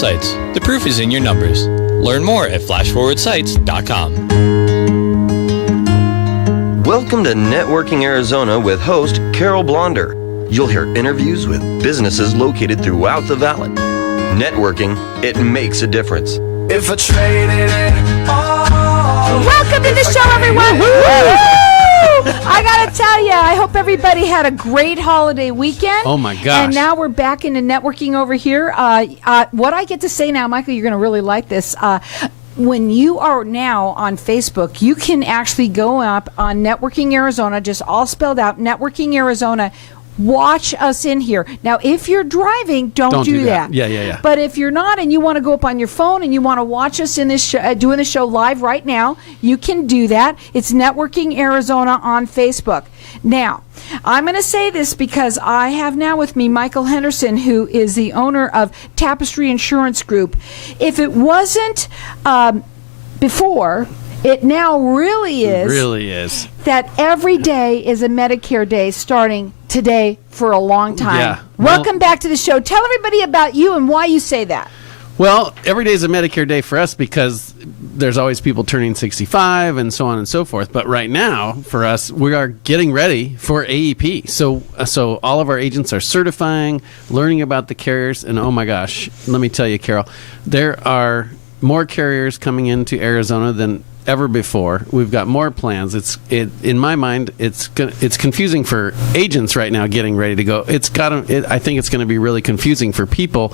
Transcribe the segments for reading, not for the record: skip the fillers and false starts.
Sites. The proof is in your numbers. Learn more at flashforwardsites.com. Welcome to Networking Arizona with host Carol Blonder. You'll hear interviews with businesses located throughout the valley. Networking, it makes a difference. If I traded it all. Welcome to the show, everyone. Woo! I gotta tell you, I hope everybody had a great holiday weekend. Oh my gosh! And now we're back into networking over here. What I get to say now, Michael, you're gonna really like this. When you are now on Facebook, you can actually go up on Networking Arizona, just all spelled out, Networking Arizona. Watch us in here. Now, if you're driving, don't do that. Yeah. But if you're not and you want to go up on your phone and you want to watch us in this show, doing the show live right now, you can do that. It's Networking Arizona on Facebook. Now, I'm going to say this because I have now with me Michael Henderson, who is the owner of Tapestry Insurance Group. If it wasn't before, it now really is. It really is. That every day is a Medicare day starting today for a long time. Yeah. Welcome back to the show. Tell everybody about you and why you say that. Well, every day is a Medicare day for us because there's always people turning 65 and so on and so forth. But right now, for us, we are getting ready for AEP. So all of our agents are certifying, learning about the carriers. And oh my gosh, let me tell you, Carol, there are more carriers coming into Arizona than ever before. We've got more plans. In my mind, it's confusing for agents right now getting ready to go. I think it's going to be really confusing for people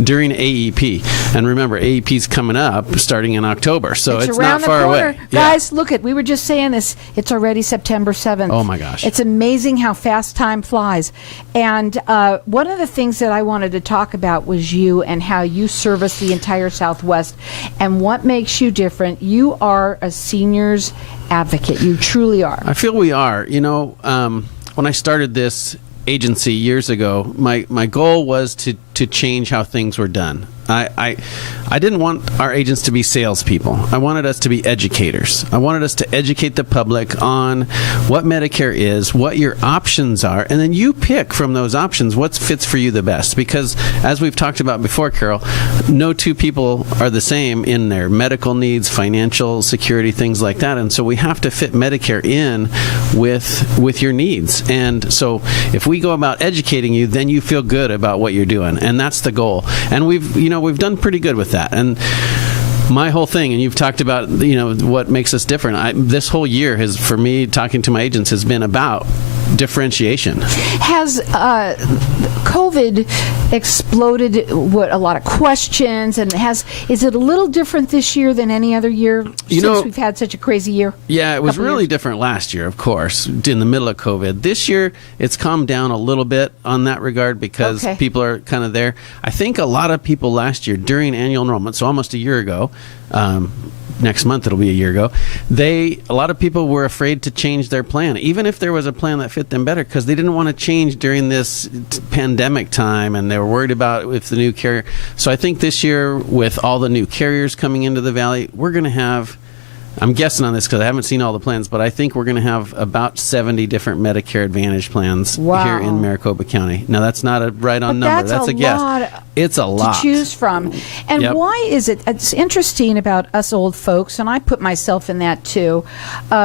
during AEP. And remember, AEP is coming up starting in October, so it's not far away. Guys, look we were just saying this. It's already September 7th. Oh my gosh. It's amazing how fast time flies. And one of the things that I wanted to talk about was you and how you service the entire Southwest and what makes you different. You are a seniors advocate. You truly are. I feel we are. When I started this agency years ago, my goal was to change how things were done. I didn't want our agents to be salespeople. I wanted us to be educators. I wanted us to educate the public on what Medicare is, what your options are, and then you pick from those options what fits for you the best. Because as we've talked about before, Carol, no two people are the same in their medical needs, financial security, things like that. And so we have to fit Medicare in with your needs. And so if we go about educating you, then you feel good about what you're doing. And that's the goal. And we've done pretty good with that. And my whole thing, and you've talked about what makes us different. This whole year has, for me, talking to my agents, has been about differentiation. Has COVID exploded a lot of questions, and is it a little different this year than any other year since we've had such a crazy year? Yeah, it was really different last year, of course, in the middle of COVID. This year, it's calmed down a little bit on that regard because people are kind of there. I think a lot of people last year during annual enrollment, so almost a year ago, next month it'll be a year ago, a lot of people were afraid to change their plan, even if there was a plan that fit them better, because they didn't want to change during this pandemic time, and they were worried about if the new carrier. So I think this year, with all the new carriers coming into the valley, we're going to have, I'm guessing on this because I haven't seen all the plans, but I think we're going to have about 70 different Medicare Advantage plans here in Maricopa County. Now, that's not a right-on number. That's a guess. It's a lot to choose from. And why is it? It's interesting about us old folks, and I put myself in that too.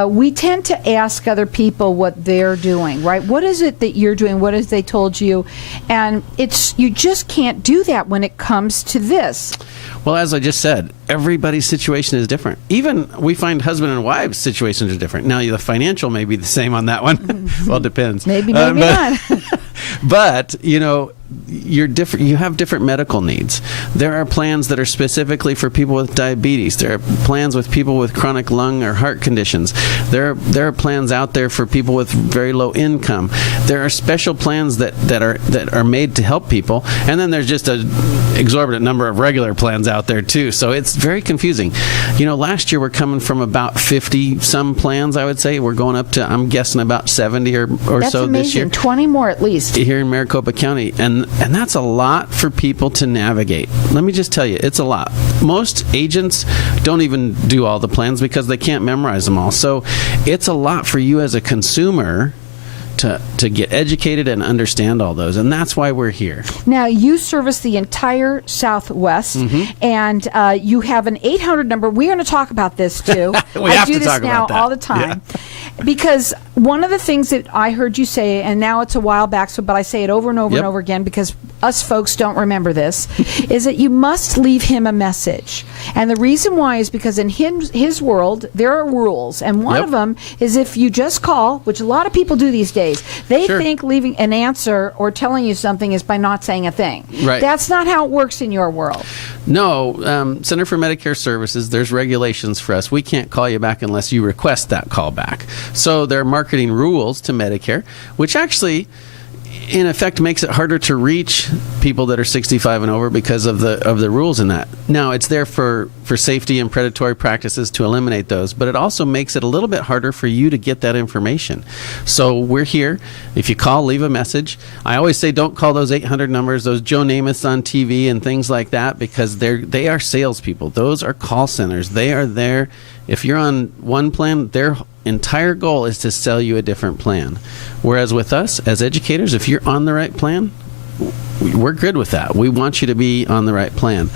We tend to ask other people what they're doing, right? What is it that you're doing? What has they told you? And you just can't do that when it comes to this. Well, as I just said, everybody's situation is different. Even we find husband and wives' situations are different. Now, the financial may be the same on that one. Well, it depends. Maybe not. But, you're different. You have different medical needs. There are plans that are specifically for people with diabetes. There are plans with people with chronic lung or heart conditions. There are plans out there for people with very low income. There are special plans that are made to help people, and then there's just an exorbitant number of regular plans out there too. So it's very confusing. Last year we're coming from about 50 some plans. I would say we're going up to, I'm guessing, about 70 or so this year. 20 more at least here in Maricopa County, and that's a lot for people to navigate. Let me just tell you, it's a lot. Most agents don't even do all the plans because they can't memorize them all. So it's a lot for you as a consumer to get educated and understand all those. And that's why we're here. Now, you service the entire Southwest, and you have an 800 number. We're going to talk about this, too. We I have do to this talk now about that. all the time. Because one of the things that I heard you say, and now it's a while back, but I say it over and over and over again because us folks don't remember this, is that you must leave him a message. And the reason why is because in his world, there are rules. And one of them is if you just call, which a lot of people do these days, they think leaving an answer or telling you something is by not saying a thing. Right. That's not how it works in your world. No, Center for Medicare Services, there's regulations for us. We can't call you back unless you request that call back. So there are marketing rules to Medicare, which actually, in effect, makes it harder to reach people that are 65 and over because of the rules in that. Now, it's there for safety and predatory practices to eliminate those, but it also makes it a little bit harder for you to get that information. So we're here. If you call, leave a message. I always say don't call those 800 numbers, those Joe Namaths on TV and things like that, because they are salespeople. Those are call centers. They are there. If you're on one plan, their entire goal is to sell you a different plan. Whereas with us, as educators, if you're on the right plan, we're good with that. We want you to be on the right plan.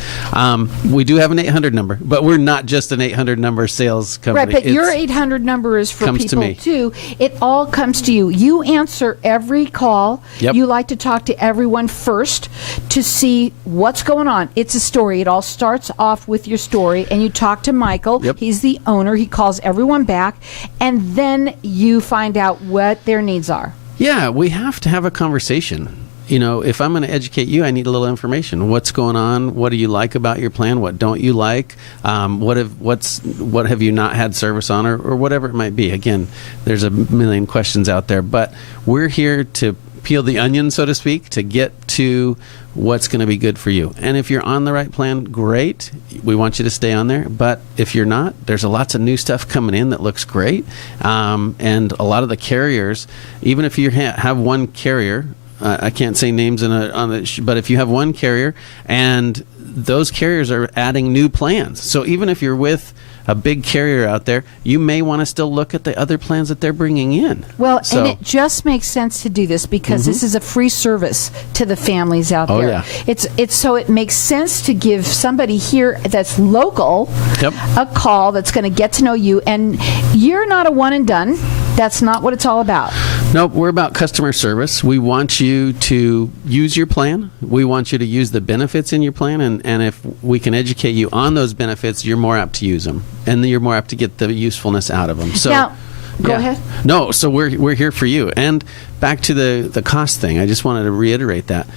We do have an 800 number, but we're not just an 800 number sales company. Right, but your 800 number is for people, too. It all comes to you. You answer every call. You like to talk to everyone first to see what's going on. It's a story. It all starts off with your story, and you talk to Michael. He's the owner. He calls everyone back, and then you find out what their needs are. Yeah, we have to have a conversation. You know, if I'm going to educate you, I need a little information. What's going on? What do you like about your plan? What don't you like? What have you not had service on, or whatever it might be? Again, there's a million questions out there, but we're here to peel the onion, so to speak, to get to what's going to be good for you. And if you're on the right plan, great. We want you to stay on there. But if you're not, there's lots of new stuff coming in that looks great. And a lot of the carriers, even if you have one carrier, I can't say names but if you have one carrier, and those carriers are adding new plans. So even if you're with a big carrier out there, you may want to still look at the other plans that they're bringing in. Well, and it just makes sense to do this because this is a free service to the families out there. Yeah. It's so it makes sense to give somebody here that's local a call that's going to get to know you, and you're not a one and done. That's not what it's all about. Nope, we're about customer service. We want you to use your plan. We want you to use the benefits in your plan, and if we can educate you on those benefits, you're more apt to use them, and then you're more apt to get the usefulness out of them. So, now, go ahead. No, so we're here for you. And back to the cost thing, I just wanted to reiterate that.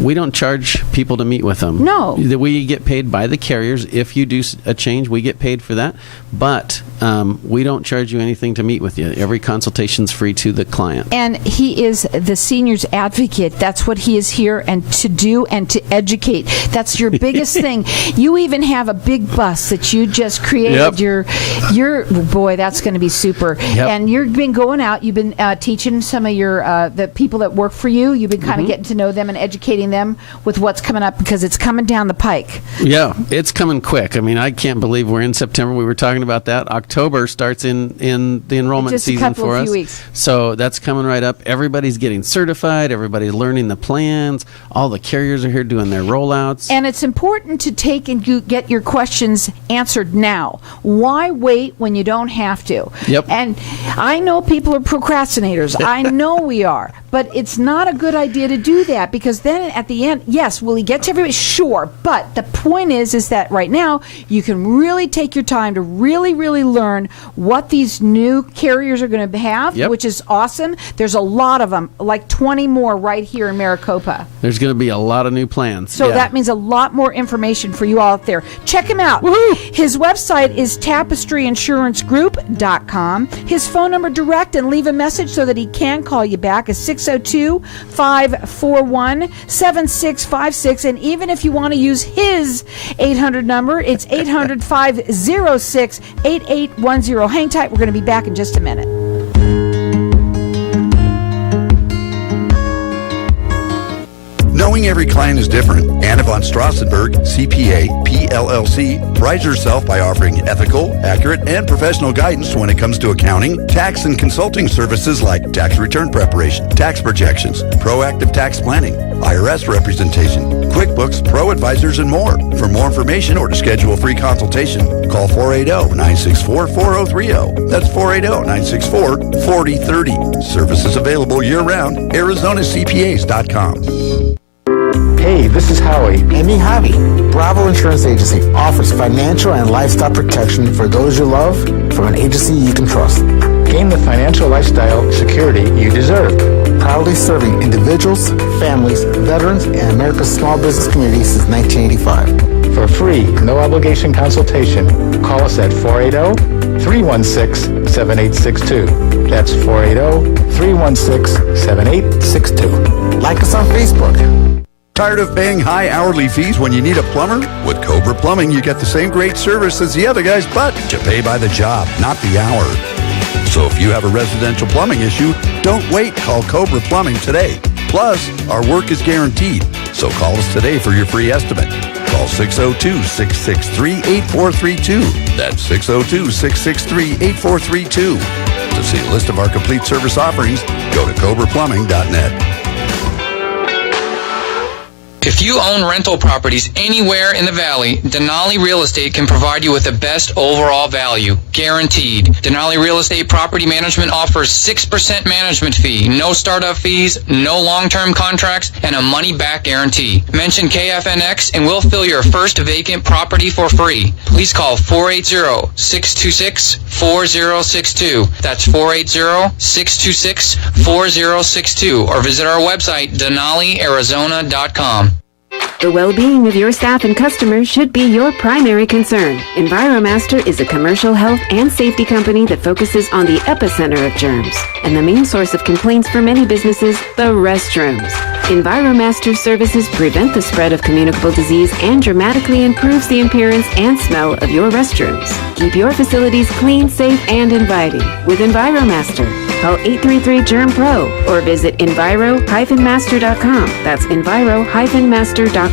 We don't charge people to meet with them. No. We get paid by the carriers. If you do a change, we get paid for that. But we don't charge you anything to meet with you. Every consultation's free to the client. And he is the seniors advocate. That's what he is here and to do and to educate. That's your biggest thing. You even have a big bus that you just created. Your boy, that's going to be super. And you've been going out. You've been teaching some of your the people that work for you. You've been kind of getting to know them and educating them with what's coming up because it's coming down the pike. Yeah, it's coming quick. I mean, I can't believe we're in September. We were talking about that. October starts in the enrollment season for us. Just a few weeks. So that's coming right up. Everybody's getting certified. Everybody's learning the plans. All the carriers are here doing their rollouts. And it's important to take and get your questions answered now. Why wait when you don't have to? Yep. And I know people are procrastinators. I know we are. But it's not a good idea to do that because then at the end, yes, will he get to everybody? Sure. But the point is that right now you can really take your time to really, really learn what these new carriers are going to have, which is awesome. There's a lot of them, like 20 more right here in Maricopa. There's going to be a lot of new plans. So that means a lot more information for you all out there. Check him out. Woo-hoo! His website is tapestryinsuranceGroup.com. His phone number direct and leave a message so that he can call you back is 602-541-7656. And even if you want to use his 800 number, it's 800-506-8810. Hang tight. We're going to be back in just a minute. Knowing every client is different, Anna von Strassenberg, CPA, PLLC, prides herself by offering ethical, accurate, and professional guidance when it comes to accounting, tax, and consulting services like tax return preparation, tax projections, proactive tax planning, IRS representation, QuickBooks, Pro Advisors, and more. For more information or to schedule a free consultation, call 480-964-4030. That's 480-964-4030. Services available year-round. ArizonaCPAs.com. Hey, this is Howie. And me, Javi. Bravo Insurance Agency offers financial and lifestyle protection for those you love from an agency you can trust. Gain the financial lifestyle security you deserve. Proudly serving individuals, families, veterans, and America's small business community since 1985. For a free, no-obligation consultation, call us at 480-316-7862. That's 480-316-7862. Like us on Facebook. Tired of paying high hourly fees when you need a plumber? With Cobra Plumbing, you get the same great service as the other guys, but you pay by the job, not the hour. So if you have a residential plumbing issue, don't wait. Call Cobra Plumbing today. Plus, our work is guaranteed. So call us today for your free estimate. Call 602-663-8432. That's 602-663-8432. To see a list of our complete service offerings, go to cobraplumbing.net. If you own rental properties anywhere in the valley, Denali Real Estate can provide you with the best overall value, guaranteed. Denali Real Estate Property Management offers 6% management fee, no startup fees, no long-term contracts, and a money-back guarantee. Mention KFNX and we'll fill your first vacant property for free. Please call 480-626-4062. That's 480-626-4062, or visit our website, DenaliArizona.com. The well-being of your staff and customers should be your primary concern. Enviromaster is a commercial health and safety company that focuses on the epicenter of germs. And the main source of complaints for many businesses, the restrooms. Enviromaster services prevent the spread of communicable disease and dramatically improves the appearance and smell of your restrooms. Keep your facilities clean, safe, and inviting with Enviromaster. Call 833-GERM-PRO or visit enviro-master.com. That's enviro-master.com.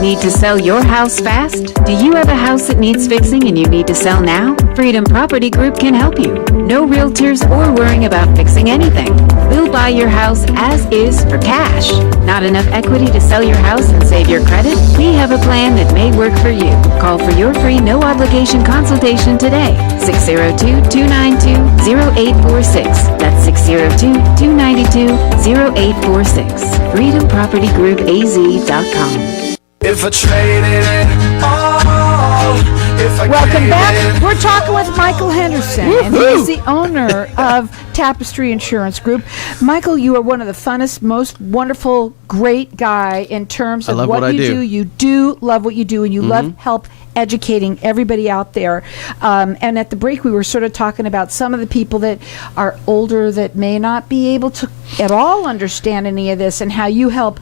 Need to sell your house fast? Do you have a house that needs fixing and you need to sell now? Freedom Property Group can help you. No realtors or worrying about fixing anything. We'll buy your house as is for cash. Not enough equity to sell your house and save your credit? We have a plan that may work for you. Call for your free no-obligation consultation today. 602-292-0846. That's 602-292-0846. FreedomPropertyGroupAZ.com. If I traded it all, if I Welcome back. We're talking with Michael Henderson, and he's the owner of Tapestry Insurance Group. Michael, you are one of the funnest, most wonderful, great guy in terms of what you do. You do love what you do, and you love help educating everybody out there. And at the break, we were sort of talking about some of the people that are older that may not be able to at all understand any of this, and how you help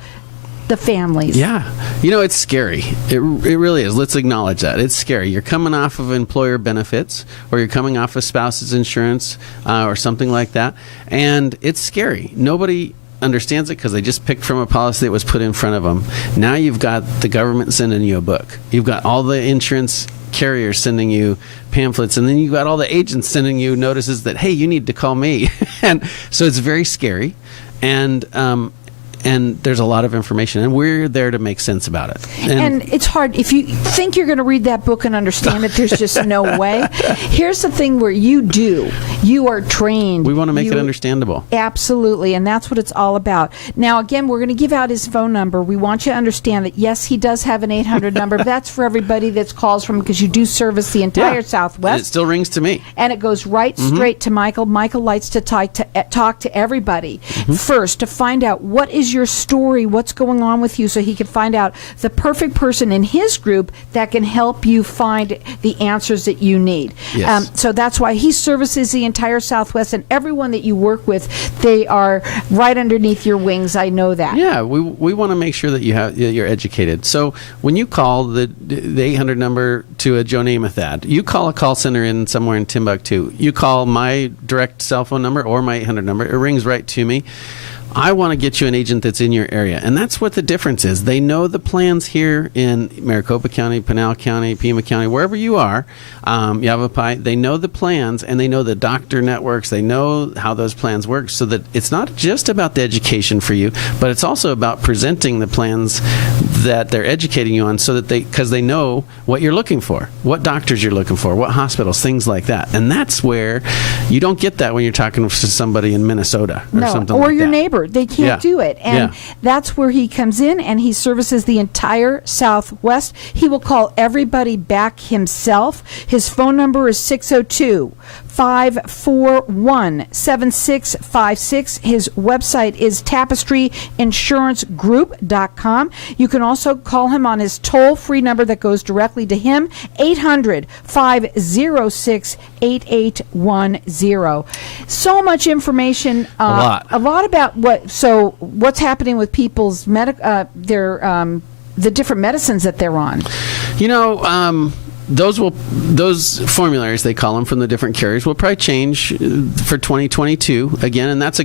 the families. Yeah. You know, it's scary. It really is. Let's acknowledge that. It's scary. You're coming off of employer benefits, or you're coming off of spouse's insurance, or something like that. And it's scary. Nobody understands it because they just picked from a policy that was put in front of them. Now you've got the government sending you a book. You've got all the insurance carriers sending you pamphlets, and then you've got all the agents sending you notices that, hey, you need to call me. And so it's very scary. And there's a lot of information, and we're there to make sense about it. And it's hard. If you think you're going to read that book and understand it, there's just no way. Here's the thing where you are trained. We want to make it understandable. Absolutely, and that's what it's all about. Now, again, we're going to give out his phone number. We want you to understand that, yes, he does have an 800 number. That's for everybody that's calls from, because you do service the entire Southwest. And it still rings to me. And it goes right straight to Michael. Michael likes to talk to everybody first to find out what is your story, what's going on with you, so he can find out the perfect person in his group that can help you find the answers that you need. Yes. So that's why he services the entire Southwest, and everyone that you work with, they are right underneath your wings. I know that. Yeah, we want to make sure that you're educated. So when you call the 800 number to a Joe Namath ad, you call a call center in somewhere in Timbuktu, you call my direct cell phone number or my 800 number, it rings right to me. I want to get you an agent that's in your area. And that's what the difference is. They know the plans here in Maricopa County, Pinal County, Pima County, wherever you are, Yavapai. They know the plans, and they know the doctor networks. They know how those plans work, so that it's not just about the education for you, but it's also about presenting the plans that they're educating you on, so that because they know what you're looking for, what doctors you're looking for, what hospitals, things like that. And that's where you don't get that when you're talking to somebody in Minnesota or something like that. Or your neighbor. They can't do it. And that's where he comes in, and he services the entire Southwest. He will call everybody back himself. His phone number is 602-541-7656. His website is tapestryinsurancegroup.com. You can also call him on his toll-free number that goes directly to him, 800-506-8810. So much information. A lot about what's happening with people's the different medicines that they're on. Those formularies, they call them, from the different carriers will probably change for 2022 again, and that's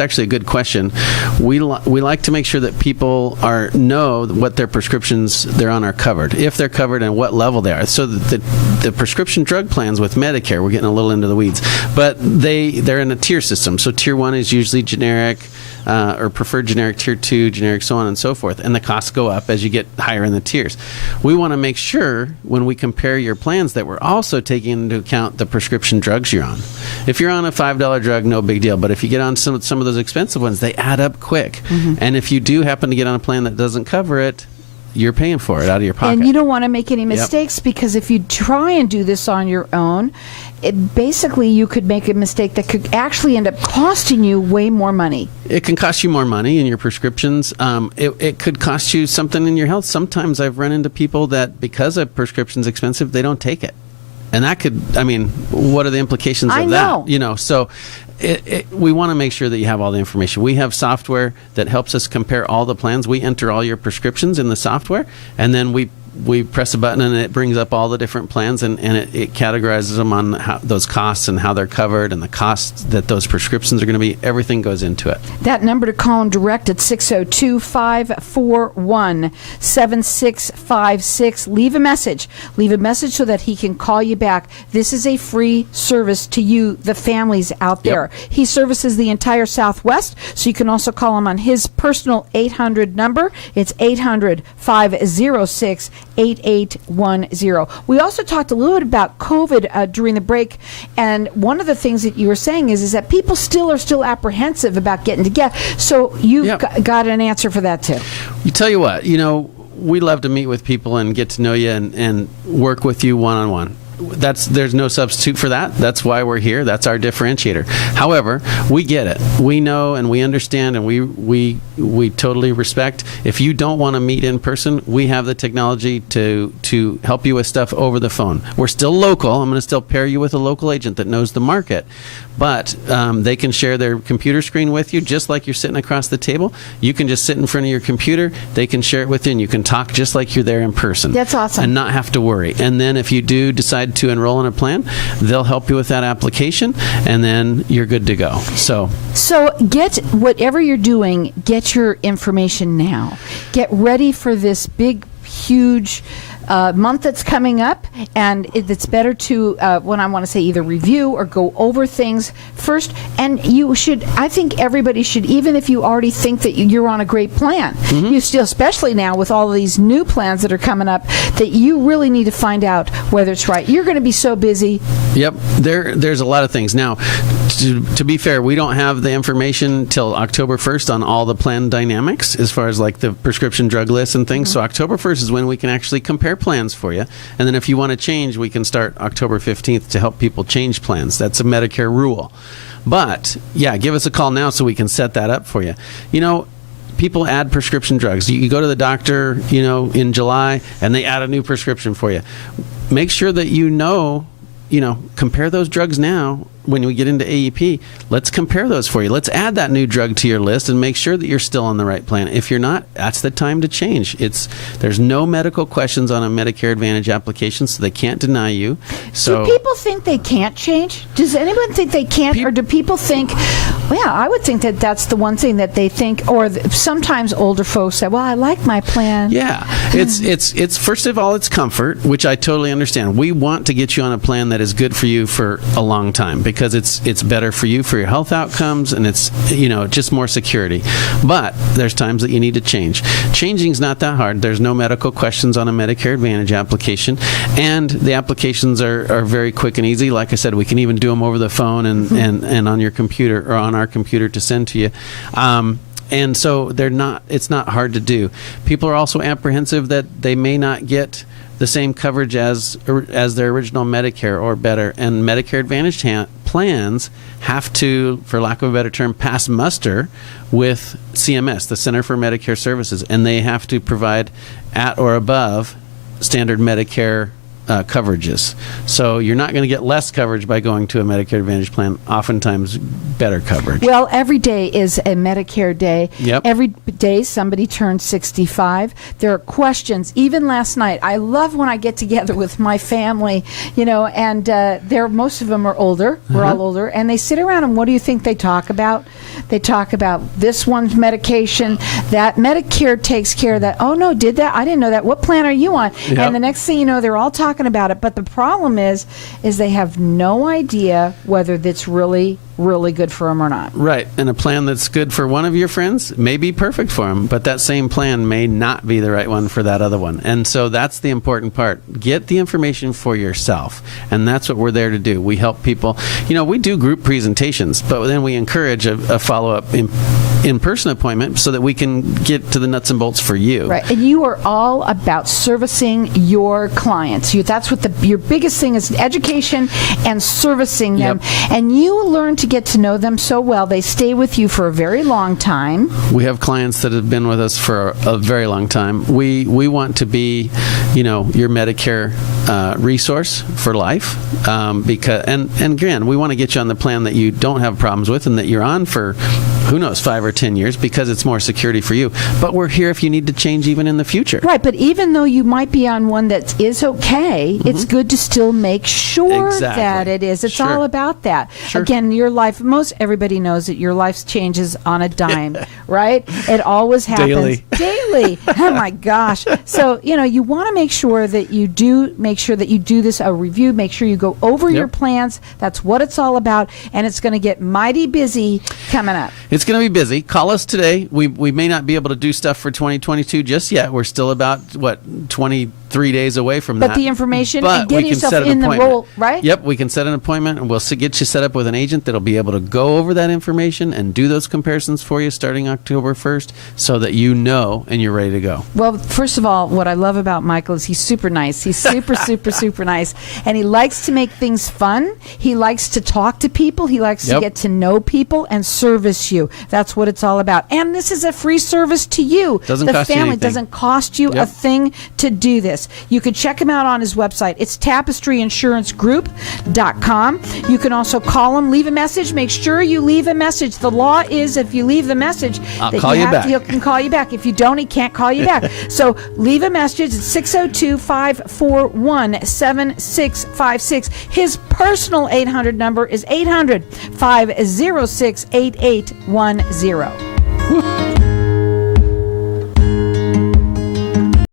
actually a good question. We like to make sure that people know what their prescriptions they're on are covered, if they're covered, and what level they are. So the prescription drug plans with Medicare, we're getting a little into the weeds, but they're in a tier system. So tier 1 is usually generic, or preferred generic, tier 2 generic, so on and so forth, and the costs go up as you get higher in the tiers. We want to make sure when we compare your plans that we're also taking into account the prescription drugs you're on. If you're on a $5 drug, no big deal, but if you get on some of those expensive ones, they add up quick. And if you do happen to get on a plan that doesn't cover it, you're paying for it out of your pocket. And you don't want to make any mistakes, because if you try and do this on your own, basically you could make a mistake that could actually end up costing you way more money. It can cost you more money in your prescriptions. It could cost you something in your health. Sometimes I've run into people that, because a prescription's expensive, they don't take it. And that could, what are the implications of that? So we want to make sure that you have all the information. We have software that helps us compare all the plans. We enter all your prescriptions in the software, and then we press a button and it brings up all the different plans, and it categorizes them on those costs and how they're covered and the costs that those prescriptions are going to be. Everything goes into it. That number to call him direct at 602-541-7656. Leave a message so that he can call you back. This is a free service to you, the families out there. He services the entire Southwest, so you can also call him on his personal 800 number. It's 800-506-8810. We also talked a little bit about COVID during the break, and one of the things that you were saying is that people are still apprehensive about getting together. So you've got an answer for that too. You tell you what, we love to meet with people and get to know you and work with you one-on-one. There's no substitute for that. That's why we're here. That's our differentiator. However, we get it. We know and we understand, and we totally respect. If you don't want to meet in person, we have the technology to help you with stuff over the phone. We're still local. I'm going to still pair you with a local agent that knows the market. But they can share their computer screen with you, just like you're sitting across the table. You can just sit in front of your computer. They can share it with you, and you can talk just like you're there in person. That's awesome. And not have to worry. And then if you do decide to enroll in a plan, they'll help you with that application, and then you're good to go. So get whatever you're doing, get your information now. Get ready for this big, huge month that's coming up, and it's better to, when I want to say, either review or go over things first. And I think everybody should, even if you already think that you're on a great plan, you still, especially now with all of these new plans that are coming up, that you really need to find out whether it's right. You're going to be so busy. Yep, there's a lot of things. Now, to be fair, we don't have the information till October 1st on all the plan dynamics as far as like the prescription drug lists and things. So October 1st is when we can actually compare plans for you. And then if you want to change, we can start October 15th to help people change plans. That's a Medicare rule. But, give us a call now so we can set that up for you. People add prescription drugs. You go to the doctor, in July, and they add a new prescription for you. Make sure that compare those drugs now. When we get into AEP, let's compare those for you. Let's add that new drug to your list and make sure that you're still on the right plan. If you're not, that's the time to change. There's no medical questions on a Medicare Advantage application, so they can't deny you. So do people think they can't change? Does anyone think they can't, or do people think, Yeah, I would think that that's the one thing that they think, or sometimes older folks say, well, I like my plan. Yeah, it's first of all, it's comfort, which I totally understand. We want to get you on a plan that is good for you for a long time because it's better for you for your health outcomes, and it's just more security. But there's times that you need to change. Changing's not that hard. There's no medical questions on a Medicare Advantage application, and the applications are very quick and easy. Like I said, we can even do them over the phone and on your computer or on our computer to send to you. And so it's not hard to do. People are also apprehensive that they may not get the same coverage as their original Medicare or better. And Medicare Advantage plans have to, for lack of a better term, pass muster with CMS, the Center for Medicare Services, and they have to provide at or above standard Medicare coverages. So you're not going to get less coverage by going to a Medicare Advantage plan, oftentimes better coverage. Well, every day is a Medicare day. Yep. Every day somebody turns 65. There are questions. Even last night, I love when I get together with my family, and most of them are older. We're all older. And they sit around, and what do you think they talk about? They talk about this one's medication, that Medicare takes care of that. Oh, no, did that? I didn't know that. What plan are you on? Yep. And the next thing you know, they're all talking about it. But the problem is they have no idea whether that's really good for them or not. Right. And a plan that's good for one of your friends may be perfect for them, but that same plan may not be the right one for that other one. And so that's the important part. Get the information for yourself. And that's what we're there to do. We help people. We do group presentations, but then we encourage a follow-up in-person appointment so that we can get to the nuts and bolts for you. Right. And you are all about servicing your clients. That's what your biggest thing is, education and servicing them. Yep. And you learn to get to know them so well. They stay with you for a very long time. We have clients that have been with us for a very long time. We want to be, your Medicare resource for life. Because again, we want to get you on the plan that you don't have problems with and that you're on for, who knows, 5 or 10 years because it's more security for you. But we're here if you need to change even in the future. Right, but even though you might be on one that is okay, it's good to still make sure that it is. It's all about that. Sure. Again, your life, most everybody knows that your life changes on a dime, right? It always happens. Daily. Oh my gosh. So, you want to make sure that you do this, a review, make sure you go over your plans. That's what it's all about. And it's going to get mighty busy coming up. It's going to be busy. Call us today. We may not be able to do stuff for 2022 just yet. We're still about, 23 days away from that. But the information and we getting can yourself set an in the appointment. role, right? Yep, we can set an appointment, and we'll get you set up with an agent that'll be able to go over that information and do those comparisons for you starting October 1st so that and you're ready to go. Well, first of all, what I love about Michael is he's super nice. He's super, super nice. And he likes to make things fun. He likes to talk to people. He likes to get to know people and service you. That's what it's all about. And this is a free service to you. Doesn't cost you anything. Doesn't cost you a thing to do this. You can check him out on his website. It's tapestryinsuranceGroup.com. You can also call him, leave a message. Make sure you leave a message. The law is if you leave the message, I'll call you back. He can call you back. If you don't, he can't call you back. So leave a message. It's 602-541-7656. His personal 800 number is 800-506-8810.